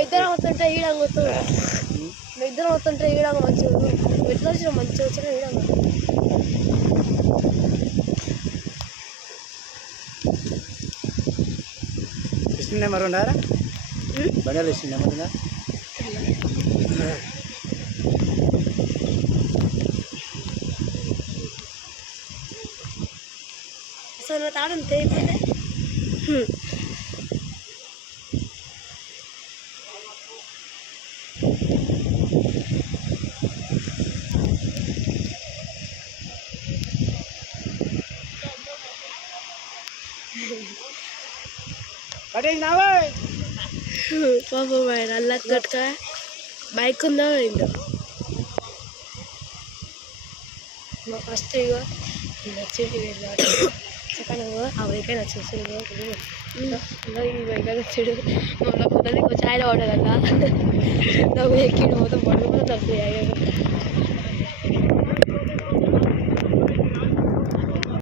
ఇద్దరం అవుతుంటే ఈడంగా వస్తుంది మేము ఇద్దరం అవుతుంటే ఈడంగా మంచిగా ఎట్లా వచ్చిన మంచిగా వచ్చిన ఈడంగా ఇష్టం నెంబర్ ఉండారా బండిలో ఇష్టం నెంబర్ ఉందా ಸೋನು ತಾಡು ತಿಳಿತದೆ ಹ್ಞೂ ಪಾಪ ಎಲ್ಲ ಕಟ್ಕ ಬೈಕ್ ಒಂದ ಇದು ಫಸ್ಟ್ ಈಗ పోయిందో మా ఆ బైక్ అయినా చూసింది ఇంకా ఈ బైక్ వచ్చాడు మళ్ళీ పొద్దున్న కొంచెం ఆయన పడదట నాకు మొత్తం పడుకుని తప్పు